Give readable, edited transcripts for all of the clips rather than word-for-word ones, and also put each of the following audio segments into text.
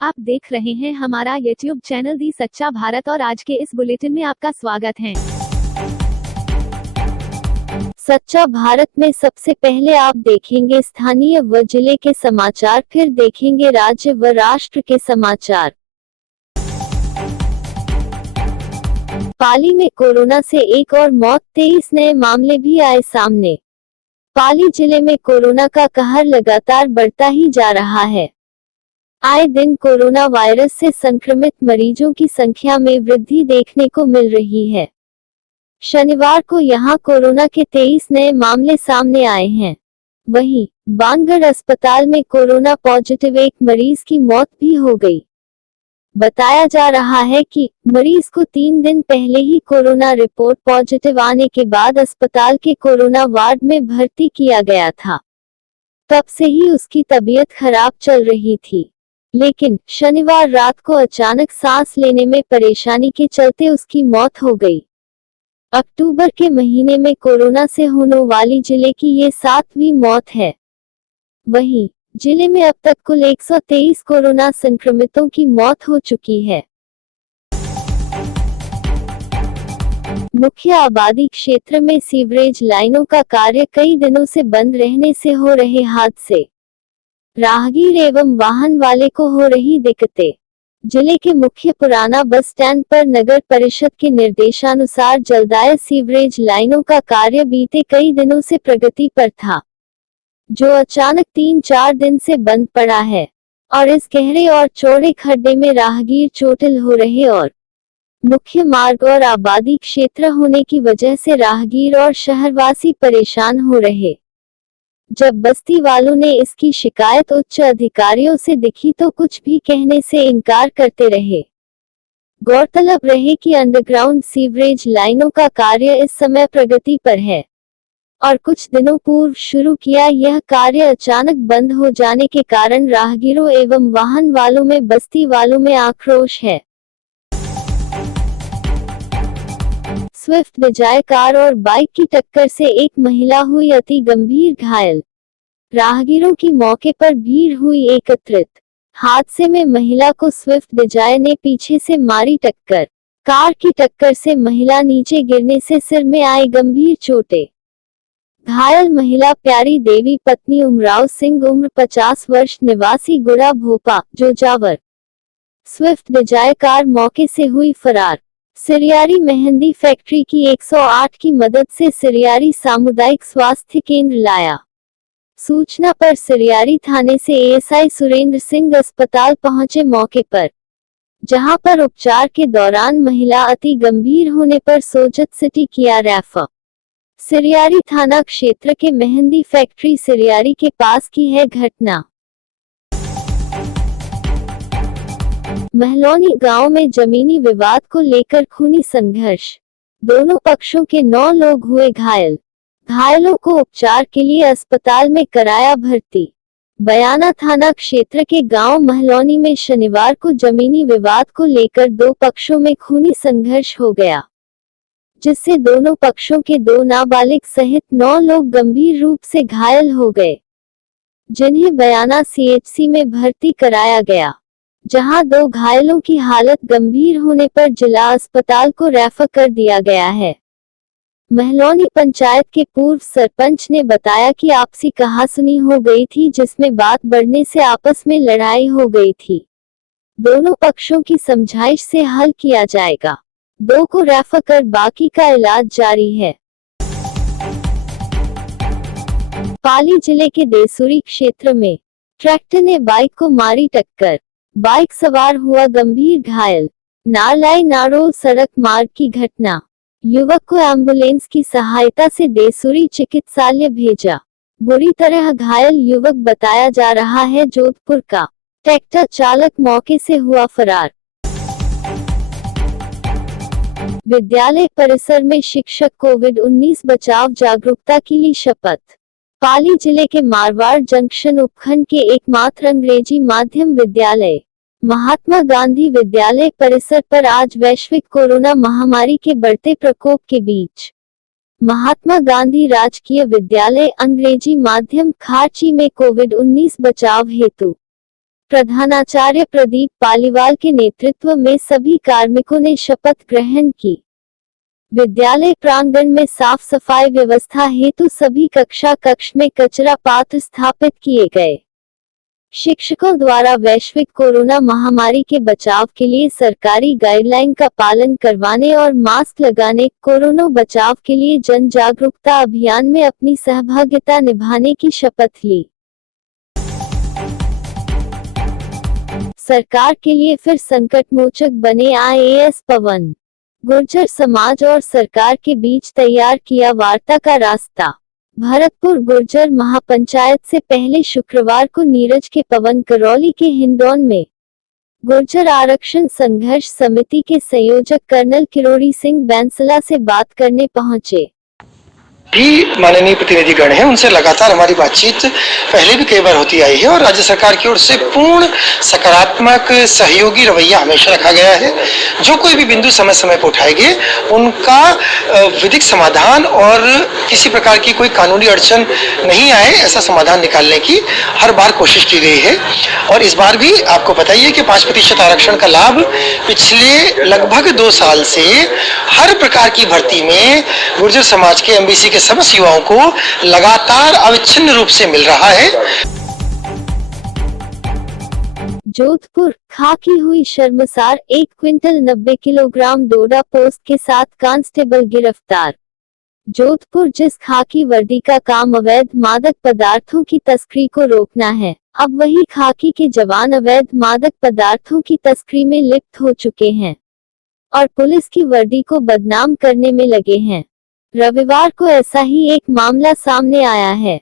आप देख रहे हैं हमारा YouTube चैनल दी सच्चा भारत और आज के इस बुलेटिन में आपका स्वागत है। सच्चा भारत में सबसे पहले आप देखेंगे स्थानीय व जिले के समाचार, फिर देखेंगे राज्य व राष्ट्र के समाचार। पाली में कोरोना से एक और मौत, 23 नए मामले भी आए सामने। पाली जिले में कोरोना का कहर लगातार बढ़ता ही जा रहा है। आए दिन कोरोना वायरस से संक्रमित मरीजों की संख्या में वृद्धि देखने को मिल रही है। शनिवार को यहां कोरोना के 23 नए मामले सामने आए हैं। वहीं बांगड़ अस्पताल में कोरोना पॉजिटिव एक मरीज की मौत भी हो गई। बताया जा रहा है कि मरीज को 3 दिन पहले ही कोरोना रिपोर्ट पॉजिटिव आने के बाद अस्पताल के कोरोना वार्ड में भर्ती किया गया था। तब से ही उसकी तबीयत खराब चल रही थी, लेकिन शनिवार रात को अचानक सांस लेने में परेशानी के चलते उसकी मौत हो गई। अक्टूबर के महीने में कोरोना से होने वाली जिले की ये 7वीं मौत है। वहीं जिले में अब तक कुल 123 कोरोना संक्रमितों की मौत हो चुकी है। मुख्य आबादी क्षेत्र में सीवरेज लाइनों का कार्य कई दिनों से बंद रहने से हो रहे हादसे, राहगीर एवं वाहन वाले को हो रही दिक्कतें। जिले के मुख्य पुराना बस स्टैंड पर नगर परिषद के निर्देशानुसार जलदाय सीवरेज लाइनों का कार्य बीते कई दिनों से प्रगति पर था, जो अचानक 3-4 दिन से बंद पड़ा है और इस गहरे और चौड़े खड्डे में राहगीर चोटिल हो रहे और मुख्य मार्ग और आबादी क्षेत्र होने की वजह से राहगीर और शहरवासी परेशान हो रहे। जब बस्ती वालों ने इसकी शिकायत उच्च अधिकारियों से दिखी तो कुछ भी कहने से इनकार करते रहे। गौरतलब रहे कि अंडरग्राउंड सीवरेज लाइनों का कार्य इस समय प्रगति पर है और कुछ दिनों पूर्व शुरू किया यह कार्य अचानक बंद हो जाने के कारण राहगीरों एवं वाहन वालों में बस्ती वालों में आक्रोश है। स्विफ्ट डिजायर कार और बाइक की टक्कर से एक महिला हुई अति गंभीर घायल। राहगीरों की मौके पर भीड़ हुई एकत्रित। हादसे में महिला को स्विफ्ट डिजायर ने पीछे से मारी टक्कर। कार की टक्कर से महिला नीचे गिरने से सिर में आई गंभीर चोटें। घायल महिला प्यारी देवी पत्नी उमराव सिंह उम्र 50 वर्ष निवासी गुड़ा भोपा जोजावर। स्विफ्ट डिजायर कार मौके से हुई फरार। सिरियारी मेहंदी फैक्ट्री की 108 की मदद से सिरियारी सामुदायिक स्वास्थ्य केंद्र लाया। सूचना पर सिरियारी थाने से एएसआई सुरेंद्र सिंह अस्पताल पहुंचे मौके पर, जहां पर उपचार के दौरान महिला अति गंभीर होने पर सोजत सिटी किया रेफर। सिरियारी थाना क्षेत्र के मेहंदी फैक्ट्री सिरियारी के पास की है घटना। महलौनी गांव में जमीनी विवाद को लेकर खूनी संघर्ष, दोनों पक्षों के 9 लोग हुए घायल। घायलों को उपचार के लिए अस्पताल में कराया भर्ती। बयाना थाना क्षेत्र के गांव महलौनी में शनिवार को जमीनी विवाद को लेकर 2 पक्षों में खूनी संघर्ष हो गया, जिससे दोनों पक्षों के 2 नाबालिग सहित 9 लोग गंभीर रूप से घायल हो गए, जिन्हें बयाना सीएचसी में भर्ती कराया गया, जहां 2 घायलों की हालत गंभीर होने पर जिला अस्पताल को रेफर कर दिया गया है। महलौनी पंचायत के पूर्व सरपंच ने बताया कि आपसी कहासुनी हो गई थी, जिसमें बात बढ़ने से आपस में लड़ाई हो गई थी। दोनों पक्षों की समझाइश से हल किया जाएगा। 2 को रेफर कर बाकी का इलाज जारी है। पाली जिले के देसुरी क्षेत्र में ट्रैक्टर ने बाइक को मारी टक्कर, बाइक सवार हुआ गंभीर घायल। नारलाई नारोल सड़क मार्ग की घटना, युवक को एम्बुलेंस की सहायता से देसुरी चिकित्सालय भेजा। बुरी तरह घायल युवक बताया जा रहा है जोधपुर का। ट्रैक्टर चालक मौके से हुआ फरार। विद्यालय परिसर में शिक्षक कोविड-19 बचाव जागरूकता की ली शपथ। पाली जिले के मारवाड़ जंक्शन उपखंड के एकमात्र अंग्रेजी माध्यम विद्यालय महात्मा गांधी विद्यालय परिसर पर आज वैश्विक कोरोना महामारी के बढ़ते प्रकोप के बीच महात्मा गांधी राजकीय विद्यालय अंग्रेजी माध्यम खारची में कोविड-19 बचाव हेतु प्रधानाचार्य प्रदीप पालीवाल के नेतृत्व में सभी कार्मिकों ने शपथ ग्रहण की। विद्यालय प्रांगण में साफ सफाई व्यवस्था हेतु सभी कक्षा कक्ष में कचरा पात्र स्थापित किए गए। शिक्षकों द्वारा वैश्विक कोरोना महामारी के बचाव के लिए सरकारी गाइडलाइन का पालन करवाने और मास्क लगाने, कोरोना बचाव के लिए जन जागरूकता अभियान में अपनी सहभागिता निभाने की शपथ ली। सरकार के लिए फिर संकटमोचक बने IAS पवन। गुर्जर समाज और सरकार के बीच तैयार किया वार्ता का रास्ता। भरतपुर गुर्जर महापंचायत से पहले शुक्रवार को नीरज के पवन करौली के हिंडौन में गुर्जर आरक्षण संघर्ष समिति के संयोजक कर्नल किरोड़ी सिंह बैंसला से बात करने पहुंचे। भी माननीय प्रतिनिधिगण हैं, उनसे लगातार हमारी बातचीत पहले भी कई बार होती आई है और राज्य सरकार की ओर से पूर्ण सकारात्मक सहयोगी रवैया हमेशा रखा गया है। जो कोई भी बिंदु समय समय पर उठाएंगे उनका विधिक समाधान और किसी प्रकार की कोई कानूनी अड़चन नहीं आए ऐसा समाधान निकालने की हर बार कोशिश की गई है। और इस बार भी आपको पता ही है कि 5% आरक्षण का लाभ पिछले लगभग 2 साल से हर प्रकार की भर्ती में गुर्जर समाज के MBC के समस्त युवाओं को लगातार अविच्छिन्न रूप से मिल रहा है। जोधपुर खाकी हुई शर्मसार, 1 क्विंटल 90 किलोग्राम डोडा पोस्ट के साथ कांस्टेबल गिरफ्तार। जोधपुर जिस खाकी वर्दी का काम अवैध मादक पदार्थों की तस्करी को रोकना है, अब वही खाकी के जवान अवैध मादक पदार्थों की तस्करी में लिप्त हो चुके हैं और पुलिस की वर्दी को बदनाम करने में लगे हैं। रविवार को ऐसा ही एक मामला सामने आया है,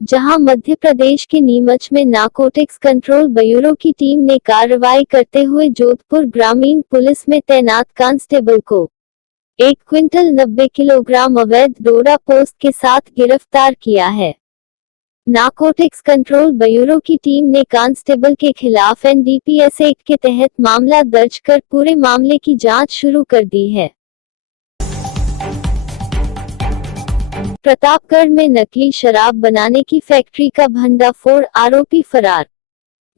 जहां मध्य प्रदेश के नीमच में नारकोटिक्स कंट्रोल ब्यूरो की टीम ने कार्रवाई करते हुए जोधपुर ग्रामीण पुलिस में तैनात कांस्टेबल को 1 क्विंटल 90 किलोग्राम अवैध डोडा पोस्ट के साथ गिरफ्तार किया है। नारकोटिक्स कंट्रोल ब्यूरो की टीम ने कांस्टेबल के खिलाफ NDPS एक्ट के तहत मामला दर्ज कर पूरे मामले की जांच शुरू कर दी है। प्रतापगढ़ में नकली शराब बनाने की फैक्ट्री का भंडाफोड़, आरोपी फरार।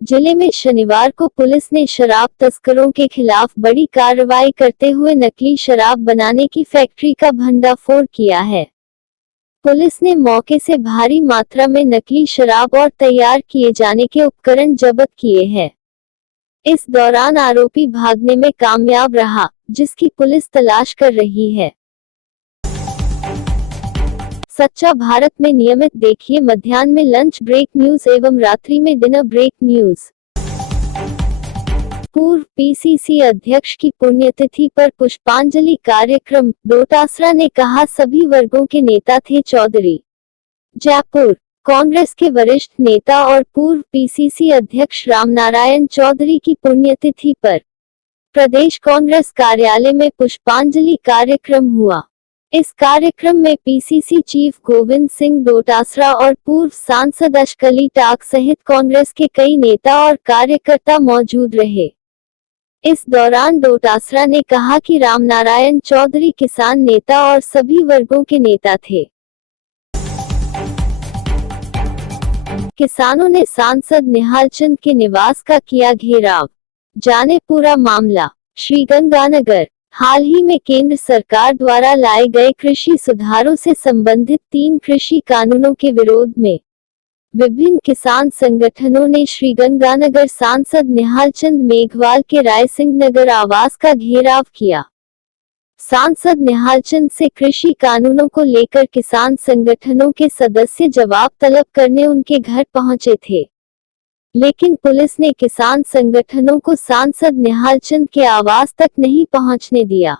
जिले में शनिवार को पुलिस ने शराब तस्करों के खिलाफ बड़ी कार्रवाई करते हुए नकली शराब बनाने की फैक्ट्री का भंडाफोड़ किया है। पुलिस ने मौके से भारी मात्रा में नकली शराब और तैयार किए जाने के उपकरण जब्त किए हैं। इस दौरान आरोपी भागने में कामयाब रहा, जिसकी पुलिस तलाश कर रही है। सच्चा भारत में नियमित देखिए मध्याह्न में लंच ब्रेक न्यूज एवं रात्रि में डिनर ब्रेक न्यूज। पूर्व PCC अध्यक्ष की पुण्यतिथि पर पुष्पांजलि कार्यक्रम, डोटासरा ने कहा सभी वर्गों के नेता थे चौधरी। जयपुर कांग्रेस के वरिष्ठ नेता और पूर्व PCC अध्यक्ष रामनारायण चौधरी की पुण्यतिथि पर प्रदेश कांग्रेस कार्यालय में पुष्पांजलि कार्यक्रम हुआ। इस कार्यक्रम में PCC चीफ गोविंद सिंह डोटासरा और पूर्व सांसद अशकली टाक सहित कांग्रेस के कई नेता और कार्यकर्ता मौजूद रहे। इस दौरान डोटासरा ने कहा कि रामनारायण चौधरी किसान नेता और सभी वर्गों के नेता थे। किसानों ने सांसद निहालचंद के निवास का किया घेराव, जाने पूरा मामला। श्रीगंगानगर हाल ही में केंद्र सरकार द्वारा लाए गए कृषि सुधारों से संबंधित 3 कृषि कानूनों के विरोध में विभिन्न किसान संगठनों ने श्रीगंगानगर सांसद निहालचंद मेघवाल के रायसिंह नगर आवास का घेराव किया। सांसद निहालचंद से कृषि कानूनों को लेकर किसान संगठनों के सदस्य जवाब तलब करने उनके घर पहुंचे थे, लेकिन पुलिस ने किसान संगठनों को सांसद निहालचंद के आवास तक नहीं पहुंचने दिया।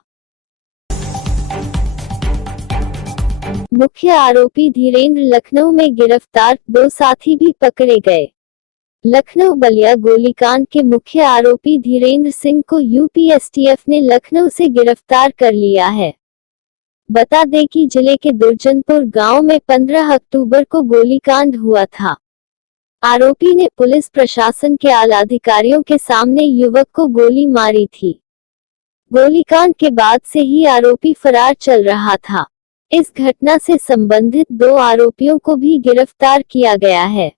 मुख्य आरोपी धीरेन्द्र लखनऊ में गिरफ्तार, 2 साथी भी पकड़े गए। लखनऊ बलिया गोलीकांड के मुख्य आरोपी धीरेन्द्र सिंह को यूपी STF ने लखनऊ से गिरफ्तार कर लिया है। बता दें कि जिले के दुर्जनपुर गांव में 15 अक्टूबर को गोलीकांड हुआ था। आरोपी ने पुलिस प्रशासन के आला अधिकारियों के सामने युवक को गोली मारी थी। गोलीकांड के बाद से ही आरोपी फरार चल रहा था। इस घटना से संबंधित 2 आरोपियों को भी गिरफ्तार किया गया है।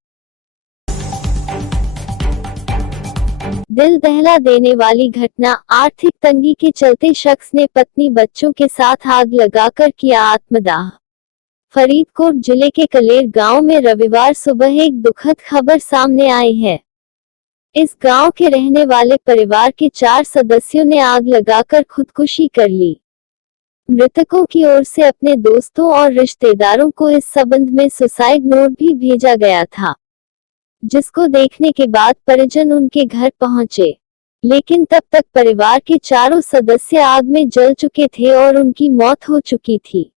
दिल दहला देने वाली घटना। आर्थिक तंगी के चलते शख्स ने पत्नी बच्चों के साथ आग लगाकर किया आत्मदाह। फरीदकोट जिले के कलेर गांव में रविवार सुबह एक दुखद खबर सामने आई है। इस गांव के रहने वाले परिवार के 4 सदस्यों ने आग लगाकर खुदकुशी कर ली। मृतकों की ओर से अपने दोस्तों और रिश्तेदारों को इस संबंध में सुसाइड नोट भी भेजा गया था, जिसको देखने के बाद परिजन उनके घर पहुंचे, लेकिन तब तक परिवार के चारों सदस्य आग में जल चुके थे और उनकी मौत हो चुकी थी।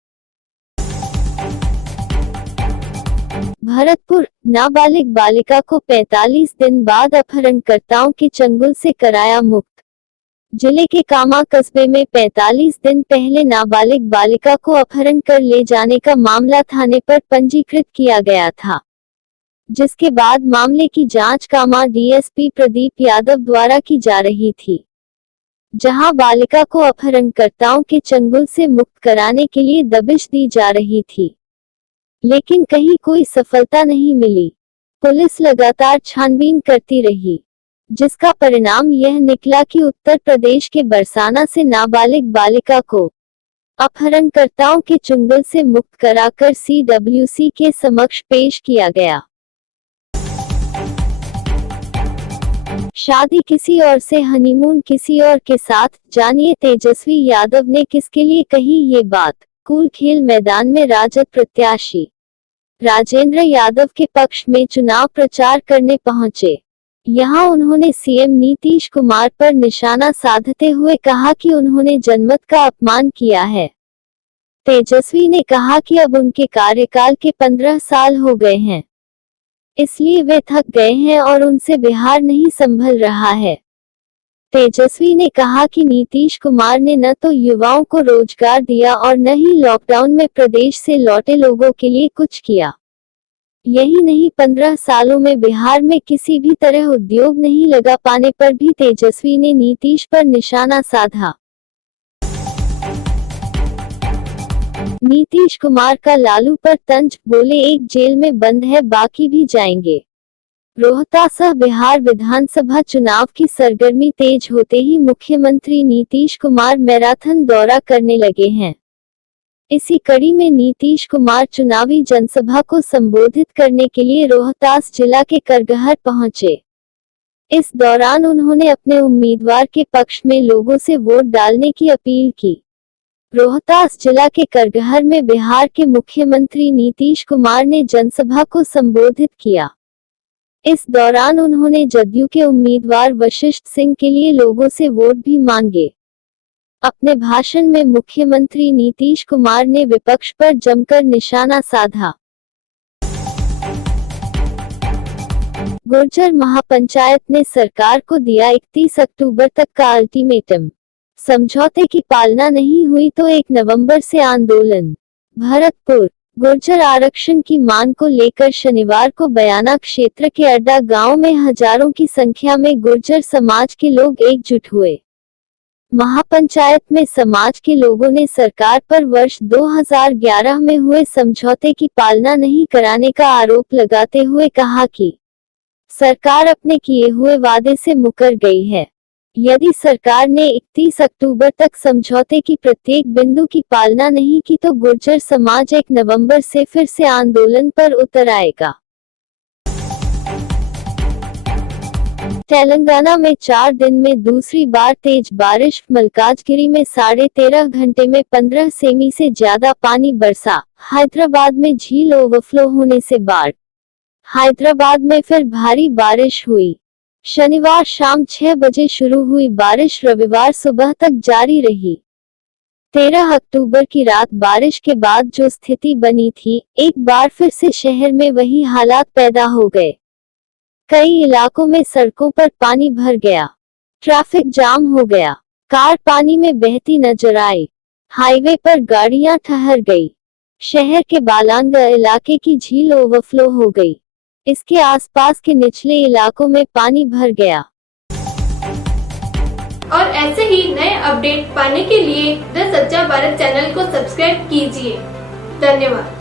भरतपुर, नाबालिग बालिका को 45 दिन बाद अपहरणकर्ताओं के चंगुल से कराया मुक्त। जिले के कामा कस्बे में 45 दिन पहले नाबालिग बालिका को अपहरण कर ले जाने का मामला थाने पर पंजीकृत किया गया था, जिसके बाद मामले की जांच कामा डीएसपी प्रदीप यादव द्वारा की जा रही थी, जहां बालिका को अपहरणकर्ताओं के चंगुल से मुक्त कराने के लिए दबिश दी जा रही थी, लेकिन कहीं कोई सफलता नहीं मिली। पुलिस लगातार छानबीन करती रही, जिसका परिणाम यह निकला कि उत्तर प्रदेश के बरसाना से नाबालिग बालिका को अपहरणकर्ताओं के चंगुल से मुक्त कराकर CWC के समक्ष पेश किया गया। शादी किसी और से, हनीमून किसी और के साथ, जानिए तेजस्वी यादव ने किसके लिए कही ये बात। कूल खेल मैदान में राजद प्रत्याशी राजेंद्र यादव के पक्ष में चुनाव प्रचार करने पहुंचे। यहां उन्होंने सीएम नीतीश कुमार पर निशाना साधते हुए कहा कि उन्होंने जनमत का अपमान किया है। तेजस्वी ने कहा कि अब उनके कार्यकाल के 15 साल हो गए हैं, इसलिए वे थक गए हैं और उनसे बिहार नहीं संभल रहा है। तेजस्वी ने कहा कि नीतीश कुमार ने न तो युवाओं को रोजगार दिया और न ही लॉकडाउन में प्रदेश से लौटे लोगों के लिए कुछ किया। यही नहीं, 15 सालों में बिहार में किसी भी तरह उद्योग नहीं लगा पाने पर भी तेजस्वी ने नीतीश पर निशाना साधा। नीतीश कुमार का लालू पर तंज, बोले एक जेल में बंद है बाकी भी जाएंगे। रोहतास बिहार विधानसभा चुनाव की सरगर्मी तेज होते ही मुख्यमंत्री नीतीश कुमार मैराथन दौरा करने लगे हैं। इसी कड़ी में नीतीश कुमार चुनावी जनसभा को संबोधित करने के लिए रोहतास जिला के करगहर पहुंचे। इस दौरान उन्होंने अपने उम्मीदवार के पक्ष में लोगों से वोट डालने की अपील की। रोहतास जिला के करगहर में बिहार के मुख्यमंत्री नीतीश कुमार ने जनसभा को संबोधित किया। इस दौरान उन्होंने जदयू के उम्मीदवार वशिष्ठ सिंह के लिए लोगों से वोट भी मांगे। अपने भाषण में मुख्यमंत्री नीतीश कुमार ने विपक्ष पर जमकर निशाना साधा। गुर्जर महापंचायत ने सरकार को दिया 31 अक्टूबर तक का अल्टीमेटम। समझौते की पालना नहीं हुई तो 1 नवंबर से आंदोलन। भरतपुर, गुर्जर आरक्षण की मांग को लेकर शनिवार को बयाना क्षेत्र के अड्डा गांव में हजारों की संख्या में गुर्जर समाज के लोग एकजुट हुए। महापंचायत में समाज के लोगों ने सरकार पर वर्ष 2011 में हुए समझौते की पालना नहीं कराने का आरोप लगाते हुए कहा कि सरकार अपने किए हुए वादे से मुकर गई है। यदि सरकार ने 31 अक्टूबर तक समझौते की प्रत्येक बिंदु की पालना नहीं की तो गुर्जर समाज 1 नवंबर से फिर से आंदोलन पर उतर आएगा। तेलंगाना में 4 दिन में दूसरी बार तेज बारिश। मल्काजगिरी में 13.5 घंटे में 15 सेमी से ज्यादा पानी बरसा। हैदराबाद में झील ओवरफ्लो होने से बाढ़। हैदराबाद में फिर भारी बारिश हुई। शनिवार शाम 6 बजे शुरू हुई बारिश रविवार सुबह तक जारी रही। 13 अक्टूबर की रात बारिश के बाद जो स्थिति बनी थी, एक बार फिर से शहर में वही हालात पैदा हो गए। कई इलाकों में सड़कों पर पानी भर गया, ट्रैफिक जाम हो गया, कार पानी में बहती नजर आई, हाईवे पर गाड़ियां ठहर गई। शहर के बालांगा इलाके की झील ओवरफ्लो हो गई। इसके आसपास के निचले इलाकों में पानी भर गया। और ऐसे ही नए अपडेट पाने के लिए द सच्चा भारत चैनल को सब्सक्राइब कीजिए। धन्यवाद।